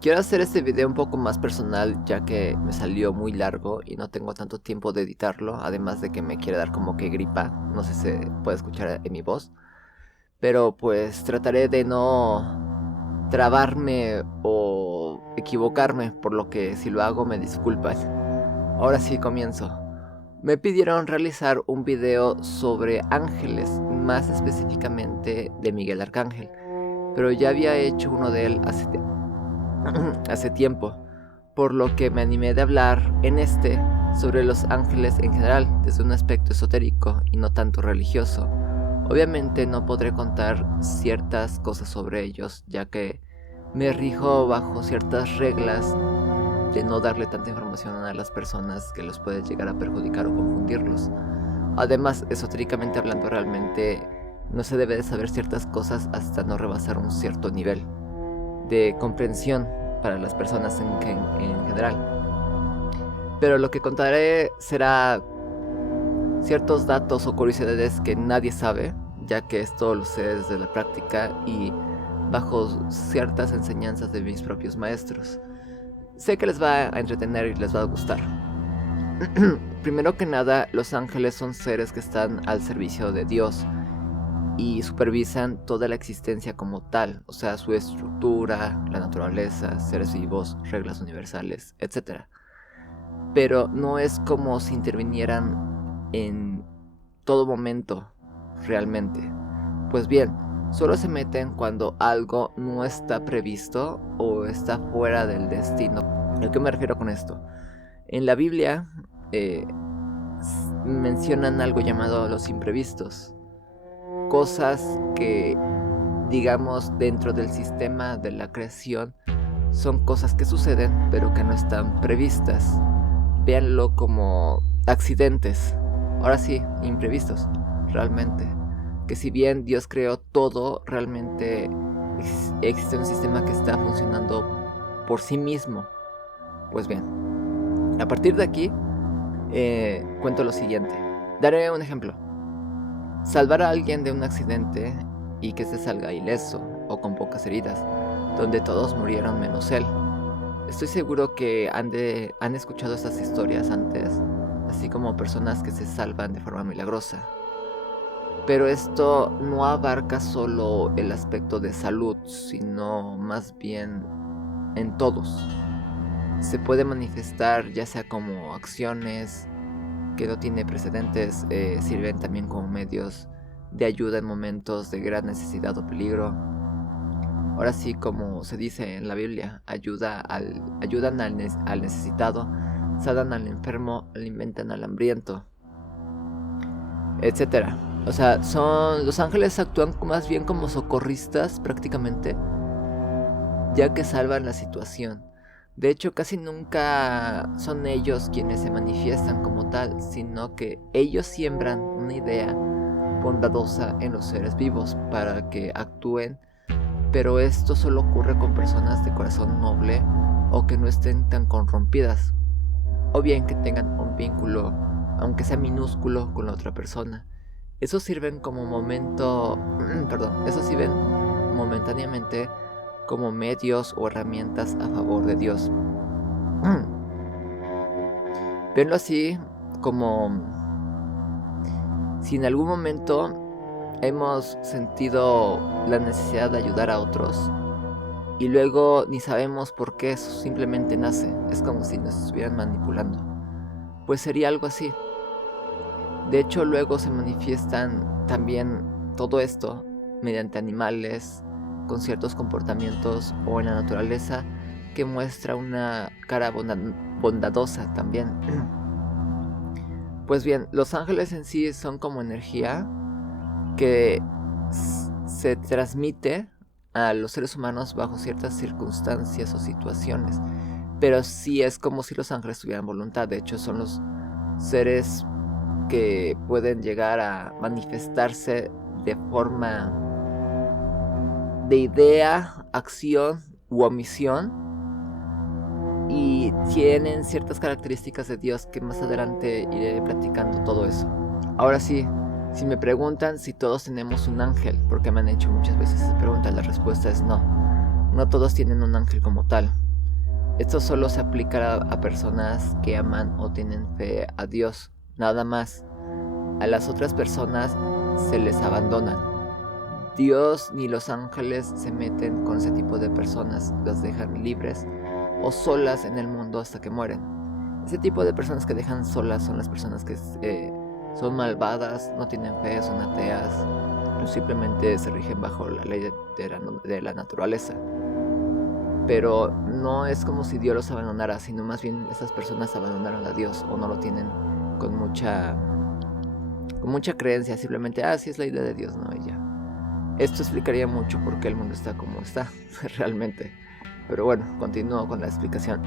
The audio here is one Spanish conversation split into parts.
Quiero hacer este video un poco más personal ya que me salió muy largo y no tengo tanto tiempo de editarlo, además de que me quiere dar como que gripa, no sé si se puede escuchar en mi voz, pero pues trataré de no trabarme o equivocarme, por lo que si lo hago me disculpan. Ahora sí comienzo. Me pidieron realizar un video sobre ángeles, más específicamente de Miguel Arcángel, pero ya había hecho uno de él hace tiempo, por lo que me animé de hablar en este sobre los ángeles en general, desde un aspecto esotérico y no tanto religioso. Obviamente no podré contar ciertas cosas sobre ellos, ya que me rijo bajo ciertas reglas de no darle tanta información a las personas que los puede llegar a perjudicar o confundirlos. Además, esotéricamente hablando, realmente no se debe de saber ciertas cosas hasta no rebasar un cierto nivel de comprensión para las personas en general. Pero lo que contaré será ciertos datos o curiosidades que nadie sabe, ya que esto lo sé desde la práctica y bajo ciertas enseñanzas de mis propios maestros. Sé que les va a entretener y les va a gustar. Primero que nada, los ángeles son seres que están al servicio de Dios y supervisan toda la existencia como tal, o sea, su estructura, la naturaleza, seres vivos, reglas universales, etc. Pero no es como si intervinieran en todo momento, realmente. Pues bien, solo se meten cuando algo no está previsto o está fuera del destino. ¿A qué me refiero con esto? En la Biblia mencionan algo llamado los imprevistos. Cosas que, digamos, dentro del sistema de la creación son cosas que suceden pero que no están previstas. Véanlo como accidentes. Ahora sí, imprevistos, realmente. Que si bien Dios creó todo, realmente existe un sistema que está funcionando por sí mismo. Pues bien, a partir de aquí, cuento lo siguiente. Daré un ejemplo. Salvar a alguien de un accidente y que se salga ileso o con pocas heridas, donde todos murieron menos él. Estoy seguro que han escuchado estas historias antes, así como personas que se salvan de forma milagrosa. Pero esto no abarca solo el aspecto de salud, sino más bien en todos. Se puede manifestar ya sea como acciones que no tiene precedentes, sirven también como medios de ayuda en momentos de gran necesidad o peligro. Ahora sí, como se dice en la Biblia, ayudan al necesitado, sanan al enfermo, alimentan al hambriento, etcétera. O sea, los ángeles actúan más bien como socorristas prácticamente, ya que salvan la situación. De hecho, casi nunca son ellos quienes se manifiestan como tal, sino que ellos siembran una idea bondadosa en los seres vivos para que actúen, pero esto solo ocurre con personas de corazón noble o que no estén tan corrompidas, o bien que tengan un vínculo, aunque sea minúsculo, con la otra persona. Eso sirven momentáneamente como medios o herramientas a favor de Dios. Venlo así como si en algún momento hemos sentido la necesidad de ayudar a otros y luego ni sabemos por qué, eso simplemente nace, es como si nos estuvieran manipulando. Pues sería algo así. De hecho, luego se manifiestan también todo esto mediante animales con ciertos comportamientos o en la naturaleza que muestra una cara bondadosa también. Pues bien, los ángeles en sí son como energía que se transmite a los seres humanos bajo ciertas circunstancias o situaciones, pero sí es como si los ángeles tuvieran voluntad. De hecho, son los seres que pueden llegar a manifestarse de forma de idea, acción u omisión, y tienen ciertas características de Dios que más adelante iré platicando todo eso. Ahora sí, si me preguntan si todos tenemos un ángel, porque me han hecho muchas veces esa pregunta, la respuesta es no. No todos tienen un ángel como tal. Esto solo se aplica a personas que aman o tienen fe a Dios, nada más. A las otras personas se les abandonan. Dios ni los ángeles se meten con ese tipo de personas, las dejan libres o solas en el mundo hasta que mueren. Ese tipo de personas que dejan solas son las personas que son malvadas, no tienen fe, son ateas, simplemente se rigen bajo la ley de la naturaleza. Pero no es como si Dios los abandonara, sino más bien esas personas abandonaron a Dios o no lo tienen con mucha creencia, simplemente, sí es la idea de Dios, ¿no? Y ya. Esto explicaría mucho por qué el mundo está como está, realmente. Pero bueno, continúo con la explicación.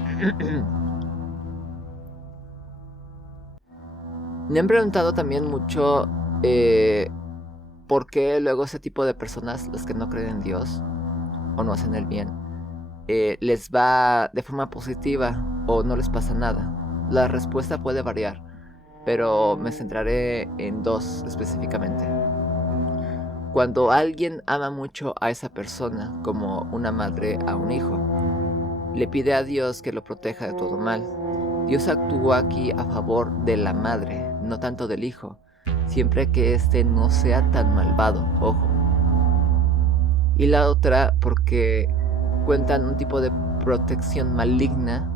Me han preguntado también mucho por qué luego ese tipo de personas, las que no creen en Dios o no hacen el bien, les va de forma positiva o no les pasa nada. La respuesta puede variar, pero me centraré en dos específicamente. Cuando alguien ama mucho a esa persona, como una madre a un hijo, le pide a Dios que lo proteja de todo mal. Dios actúa aquí a favor de la madre, no tanto del hijo, siempre que éste no sea tan malvado, ojo. Y la otra porque cuentan un tipo de protección maligna,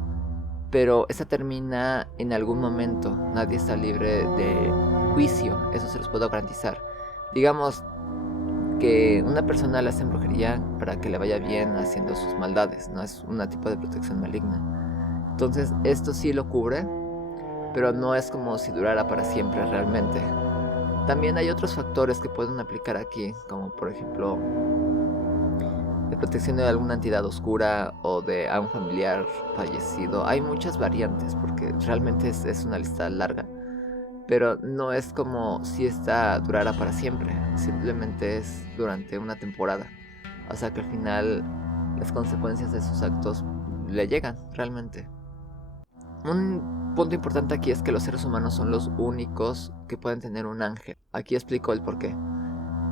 pero esa termina en algún momento. Nadie está libre de juicio, eso se los puedo garantizar. Digamos que una persona le hace brujería para que le vaya bien haciendo sus maldades, no es un tipo de protección maligna. Entonces esto sí lo cubre, pero no es como si durara para siempre realmente. También hay otros factores que pueden aplicar aquí, como por ejemplo de protección de alguna entidad oscura o de a un familiar fallecido. Hay muchas variantes porque realmente es una lista larga, pero no es como si esta durara para siempre, simplemente es durante una temporada, o sea que al final las consecuencias de sus actos le llegan realmente. Un punto importante aquí es que los seres humanos son los únicos que pueden tener un ángel. Aquí explico el porqué.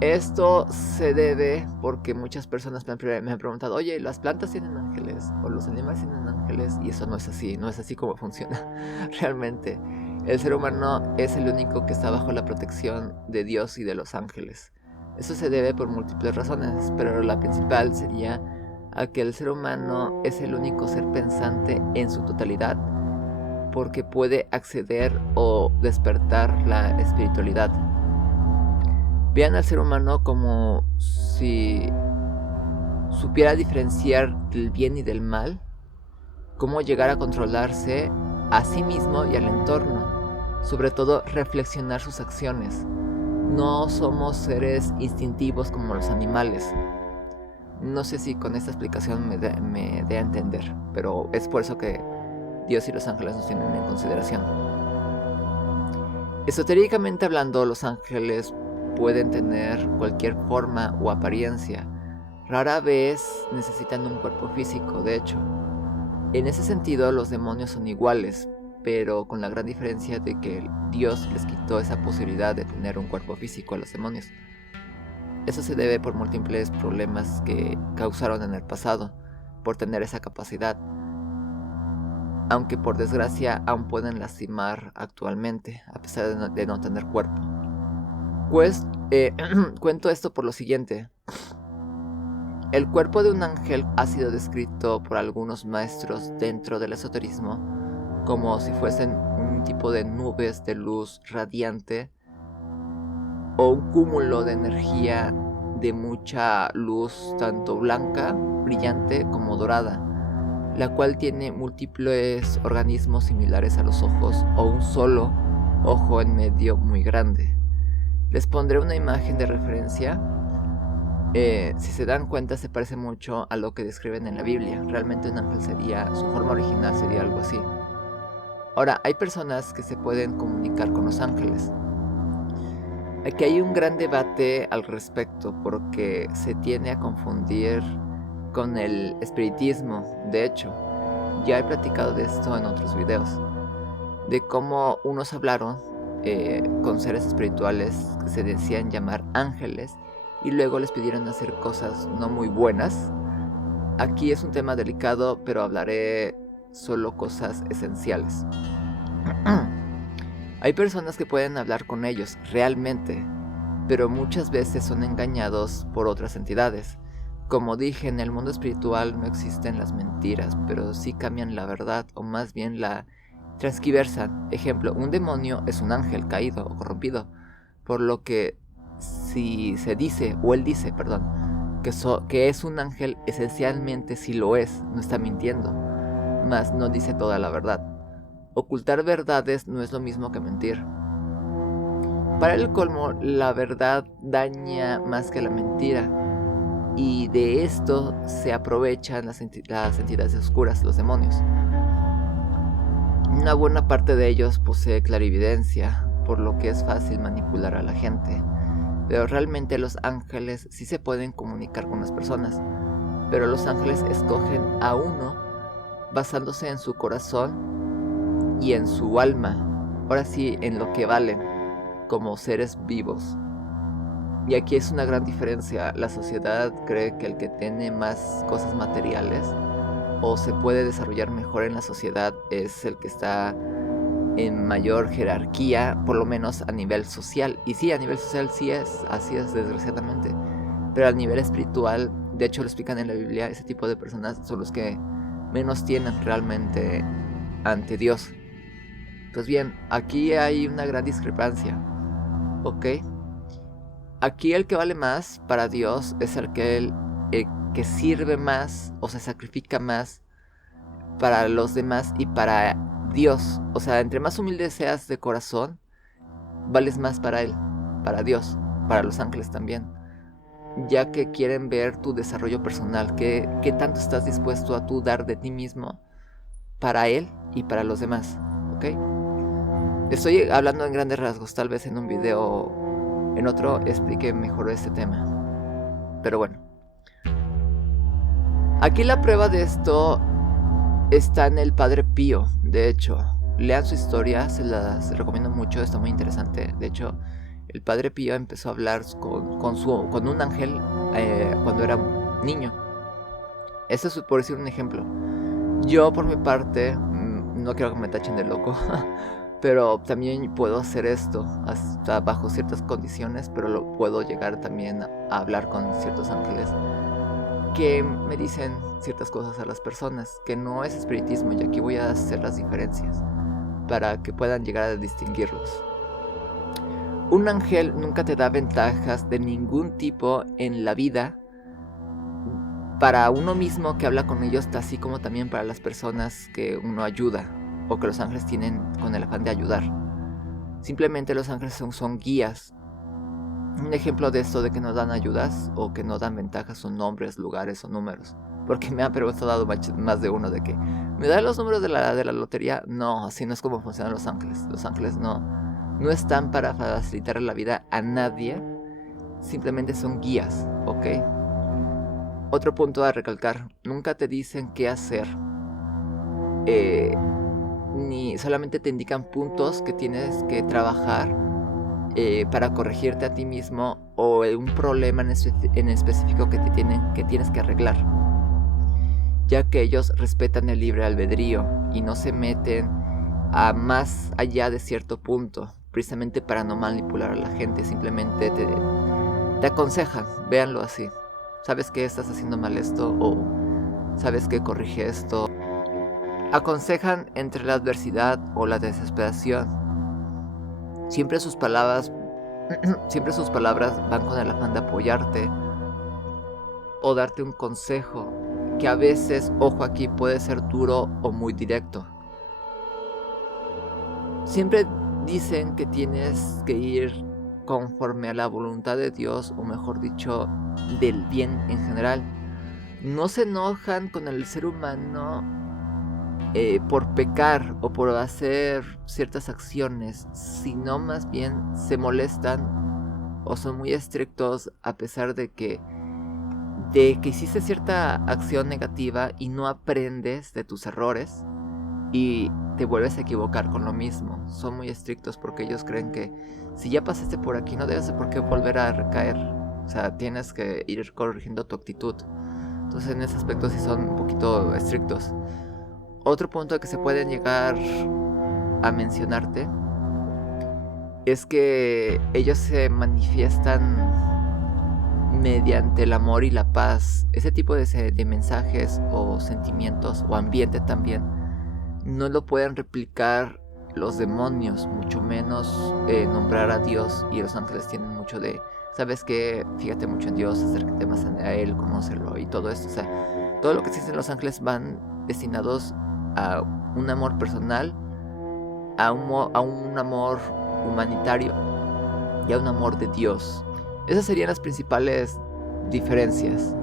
Esto se debe porque muchas personas me han preguntado, oye, ¿las plantas tienen ángeles? ¿O los animales tienen ángeles? Y eso no es así como funciona realmente. El ser humano es el único que está bajo la protección de Dios y de los ángeles. Eso se debe por múltiples razones, pero la principal sería a que el ser humano es el único ser pensante en su totalidad, porque puede acceder o despertar la espiritualidad. Vean al ser humano como si supiera diferenciar el bien y del mal, cómo llegar a controlarse a sí mismo y al entorno, sobre todo reflexionar sus acciones. No somos seres instintivos como los animales. No sé si con esta explicación me dé a entender, pero es por eso que Dios y los ángeles nos tienen en consideración. Esotéricamente hablando, los ángeles pueden tener cualquier forma o apariencia. Rara vez necesitan un cuerpo físico, de hecho. En ese sentido, los demonios son iguales, pero con la gran diferencia de que Dios les quitó esa posibilidad de tener un cuerpo físico a los demonios. Eso se debe por múltiples problemas que causaron en el pasado, por tener esa capacidad, aunque por desgracia aún pueden lastimar actualmente, a pesar de no tener cuerpo. Pues cuento esto por lo siguiente. El cuerpo de un ángel ha sido descrito por algunos maestros dentro del esoterismo como si fuesen un tipo de nubes de luz radiante o un cúmulo de energía de mucha luz, tanto blanca, brillante como dorada, la cual tiene múltiples organismos similares a los ojos o un solo ojo en medio muy grande. Les pondré una imagen de referencia. Si se dan cuenta, se parece mucho a lo que describen en la Biblia. Realmente un ángel su forma original sería algo así. Ahora, hay personas que se pueden comunicar con los ángeles. Aquí hay un gran debate al respecto porque se tiende a confundir con el espiritismo. De hecho, ya he platicado de esto en otros videos, de cómo unos hablaron con seres espirituales que se decían llamar ángeles y luego les pidieron hacer cosas no muy buenas. Aquí es un tema delicado, pero hablaré solo cosas esenciales. Hay personas que pueden hablar con ellos realmente, pero muchas veces son engañados por otras entidades. Como dije, en el mundo espiritual no existen las mentiras, pero sí cambian la verdad, o más bien la transquiversan. Ejemplo, un demonio es un ángel caído o corrompido, por lo que si se dice, o él dice, perdón, que es un ángel, esencialmente sí lo es, no está mintiendo, mas no dice toda la verdad. Ocultar verdades no es lo mismo que mentir. Para el colmo, la verdad daña más que la mentira, y de esto se aprovechan las entidades oscuras, los demonios. Una buena parte de ellos posee clarividencia, por lo que es fácil manipular a la gente. Pero realmente los ángeles sí se pueden comunicar con las personas, pero los ángeles escogen a uno basándose en su corazón y en su alma, ahora sí, en lo que valen como seres vivos. Y aquí es una gran diferencia. La sociedad cree que el que tiene más cosas materiales o se puede desarrollar mejor en la sociedad es el que está en mayor jerarquía, por lo menos a nivel social. Y sí, a nivel social sí es, así es desgraciadamente. Pero a nivel espiritual, de hecho lo explican en la Biblia, ese tipo de personas son los que menos tienen realmente ante Dios. Pues bien, aquí hay una gran discrepancia, ¿ok? Aquí el que vale más para Dios es el que sirve más o se sacrifica más para los demás y para Dios. O sea, entre más humilde seas de corazón, vales más para Él, para Dios, para los ángeles también. Ya que quieren ver tu desarrollo personal, qué tanto estás dispuesto a tú dar de ti mismo para Él y para los demás, ¿ok? Estoy hablando en grandes rasgos, tal vez en un video, en otro explique mejor este tema. Pero bueno. Aquí la prueba de esto está en el Padre Pío. De hecho, lean su historia, se las recomiendo mucho, está muy interesante. De hecho, el Padre Pío empezó a hablar con un ángel cuando era niño. Eso es por decir un ejemplo. Yo por mi parte, no quiero que me tachen de loco, pero también puedo hacer esto hasta bajo ciertas condiciones, pero lo puedo llegar también a hablar con ciertos ángeles que me dicen ciertas cosas a las personas, que no es espiritismo, y aquí voy a hacer las diferencias para que puedan llegar a distinguirlos. Un ángel nunca te da ventajas de ningún tipo en la vida para uno mismo que habla con ellos, así como también para las personas que uno ayuda o que los ángeles tienen con el afán de ayudar. Simplemente los ángeles son guías. Un ejemplo de esto de que nos dan ayudas o que nos dan ventajas son nombres, lugares o números. Porque me han preguntado más de uno de que ¿me dan los números de la lotería? No, así no es como funcionan los ángeles. Los ángeles no están para facilitar la vida a nadie. Simplemente son guías, ¿ok? Otro punto a recalcar, nunca te dicen qué hacer. Ni solamente te indican puntos que tienes que trabajar para corregirte a ti mismo o un problema en específico que tienes que arreglar, ya que ellos respetan el libre albedrío y no se meten a más allá de cierto punto, precisamente para no manipular a la gente. Simplemente te aconsejan, véanlo así. ¿Sabes que estás haciendo mal esto? O ¿sabes que corrige esto? Aconsejan entre la adversidad o la desesperación. Siempre sus palabras van con el afán de apoyarte o darte un consejo que a veces, ojo aquí, puede ser duro o muy directo. Siempre dicen que tienes que ir conforme a la voluntad de Dios, o mejor dicho, del bien en general. No se enojan con el ser humano por pecar o por hacer ciertas acciones, sino más bien se molestan o son muy estrictos a pesar de que hiciste cierta acción negativa y no aprendes de tus errores y te vuelves a equivocar con lo mismo. Son muy estrictos porque ellos creen que si ya pasaste por aquí no debes de por qué volver a recaer. O sea, tienes que ir corrigiendo tu actitud. Entonces en ese aspecto sí son un poquito estrictos. Otro punto que se pueden llegar a mencionarte es que ellos se manifiestan mediante el amor y la paz. Ese tipo de mensajes o sentimientos o ambiente también no lo pueden replicar los demonios, mucho menos nombrar a Dios. Y los ángeles tienen mucho de, ¿sabes qué? Fíjate mucho en Dios, acércate más a Él, conócelo y todo esto. O sea, todo lo que existen los ángeles van destinados a un amor personal, a un amor humanitario y a un amor de Dios. Esas serían las principales diferencias.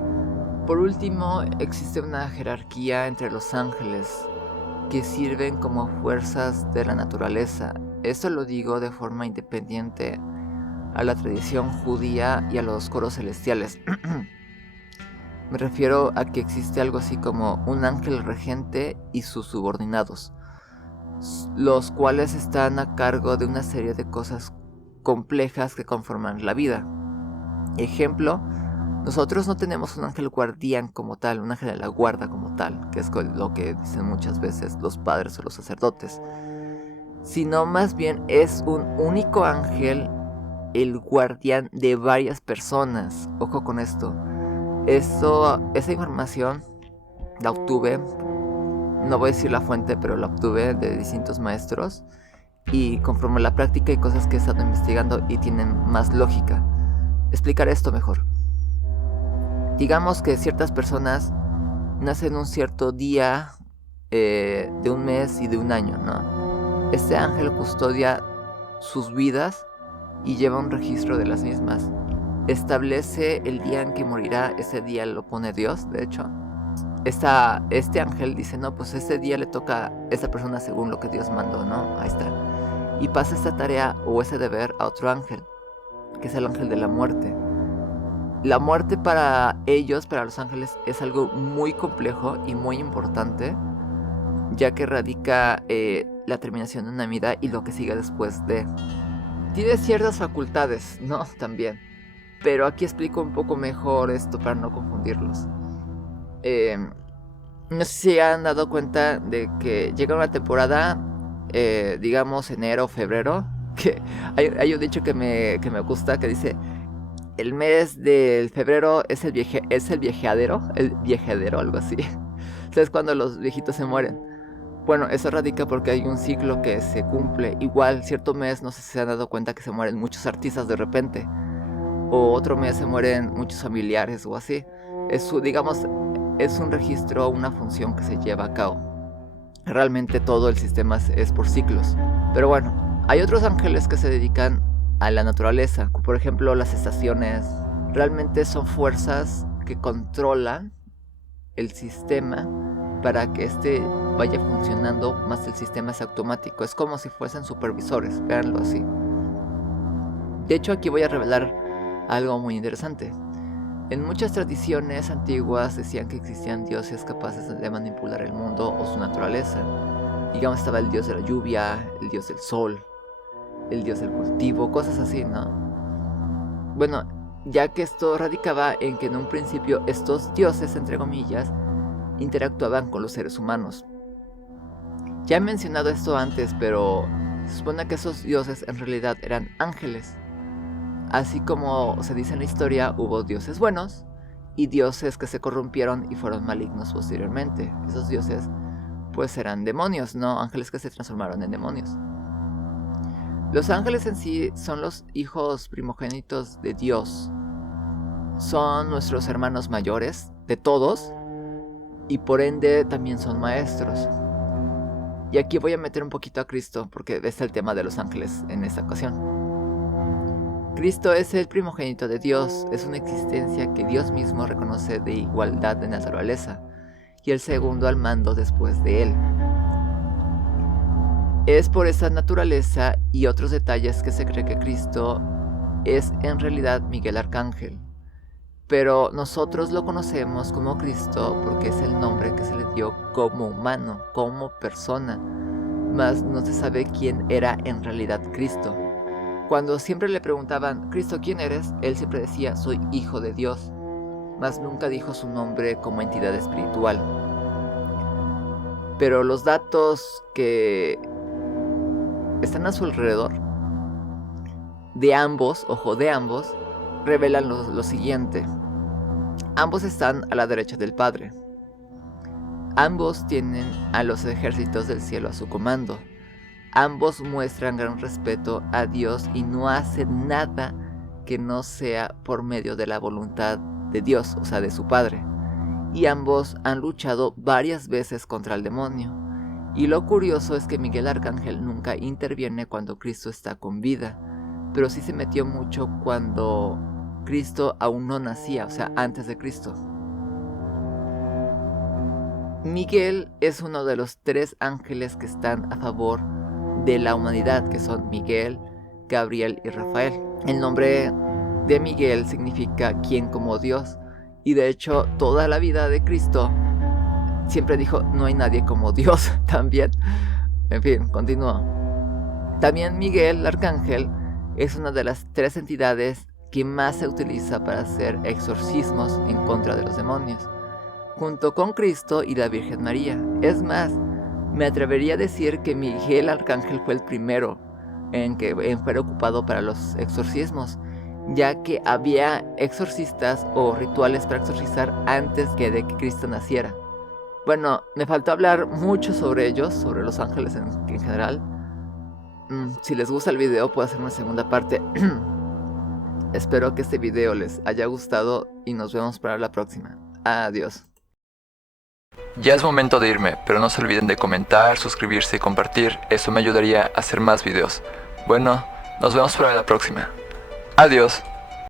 Por último, existe una jerarquía entre los ángeles que sirven como fuerzas de la naturaleza. Esto lo digo de forma independiente a la tradición judía y a los coros celestiales. Me refiero a que existe algo así como un ángel regente y sus subordinados, los cuales están a cargo de una serie de cosas complejas que conforman la vida. Ejemplo, nosotros no tenemos un ángel guardián como tal, un ángel de la guarda como tal, que es lo que dicen muchas veces los padres o los sacerdotes, sino más bien es un único ángel, el guardián de varias personas. Ojo con esto. Esa información la obtuve, no voy a decir la fuente, pero la obtuve de distintos maestros, y conforme a la práctica hay cosas que he estado investigando y tienen más lógica. Explicar esto mejor. Digamos que ciertas personas nacen un cierto día de un mes y de un año, ¿no? Este ángel custodia sus vidas y lleva un registro de las mismas. Establece el día en que morirá, ese día lo pone Dios, de hecho. Este ángel dice, no, pues este día le toca a esta persona según lo que Dios mandó, ¿no? Ahí está. Y pasa esta tarea o ese deber a otro ángel, que es el ángel de la muerte. La muerte para ellos, para los ángeles, es algo muy complejo y muy importante, ya que radica la terminación de una vida y lo que sigue después de. Tiene ciertas facultades, ¿no? También. Pero aquí explico un poco mejor esto para no confundirlos. No sé si han dado cuenta de que llega una temporada, digamos enero o febrero, que hay un dicho que me gusta, que dice: el mes del febrero es el viajeadero, algo así. Es cuando los viejitos se mueren. Bueno, eso radica porque hay un ciclo que se cumple. Igual, cierto mes, no sé si se han dado cuenta que se mueren muchos artistas de repente. O otro mes se mueren muchos familiares o así. Digamos, es un registro, una función que se lleva a cabo. Realmente todo el sistema es por ciclos. Pero bueno, hay otros ángeles que se dedican a la naturaleza. Por ejemplo, las estaciones. Realmente son fuerzas que controlan el sistema para que este vaya funcionando, más el sistema es automático. Es como si fuesen supervisores, véanlo así. De hecho, aquí voy a revelar algo muy interesante. En muchas tradiciones antiguas decían que existían dioses capaces de manipular el mundo o su naturaleza. Digamos, estaba el dios de la lluvia, el dios del sol, el dios del cultivo, cosas así, ¿no? Bueno, ya que esto radicaba en que en un principio estos dioses, entre comillas, interactuaban con los seres humanos. Ya he mencionado esto antes, pero se supone que esos dioses en realidad eran ángeles. Así como se dice en la historia, hubo dioses buenos y dioses que se corrompieron y fueron malignos posteriormente. Esos dioses pues eran demonios, no ángeles que se transformaron en demonios. Los ángeles en sí son los hijos primogénitos de Dios. Son nuestros hermanos mayores de todos y por ende también son maestros. Y aquí voy a meter un poquito a Cristo porque es el tema de los ángeles en esta ocasión. Cristo es el primogénito de Dios, es una existencia que Dios mismo reconoce de igualdad de naturaleza, y el segundo al mando después de él. Es por esa naturaleza y otros detalles que se cree que Cristo es en realidad Miguel Arcángel, pero nosotros lo conocemos como Cristo porque es el nombre que se le dio como humano, como persona, mas no se sabe quién era en realidad Cristo. Cuando siempre le preguntaban, Cristo, ¿quién eres?, él siempre decía, soy hijo de Dios, mas nunca dijo su nombre como entidad espiritual. pero los datos que están a su alrededor, de ambos, revelan lo siguiente. Ambos están a la derecha del Padre. Ambos tienen a los ejércitos del cielo a su comando. Ambos muestran gran respeto a Dios y no hacen nada que no sea por medio de la voluntad de Dios, o sea, de su Padre. Y ambos han luchado varias veces contra el demonio. Y lo curioso es que Miguel Arcángel nunca interviene cuando Cristo está con vida, pero sí se metió mucho cuando Cristo aún no nacía, o sea, antes de Cristo. Miguel es uno de los 3 ángeles que están a favor de la humanidad, que son Miguel, Gabriel y Rafael. El nombre de Miguel significa quien como Dios, y de hecho toda la vida de Cristo siempre dijo no hay nadie como Dios también. En fin, continúo. También Miguel, arcángel, es una de las 3 entidades que más se utiliza para hacer exorcismos en contra de los demonios, junto con Cristo y la Virgen María. Es más, me atrevería a decir que Miguel Arcángel fue el primero en fue ocupado para los exorcismos, ya que había exorcistas o rituales para exorcizar antes de que Cristo naciera. Bueno, me faltó hablar mucho sobre ellos, sobre los ángeles en general. Si les gusta el video, puedo hacer una segunda parte. Espero que este video les haya gustado y nos vemos para la próxima. Adiós. Ya es momento de irme, pero no se olviden de comentar, suscribirse y compartir, eso me ayudaría a hacer más videos. Bueno, nos vemos para la próxima. Adiós.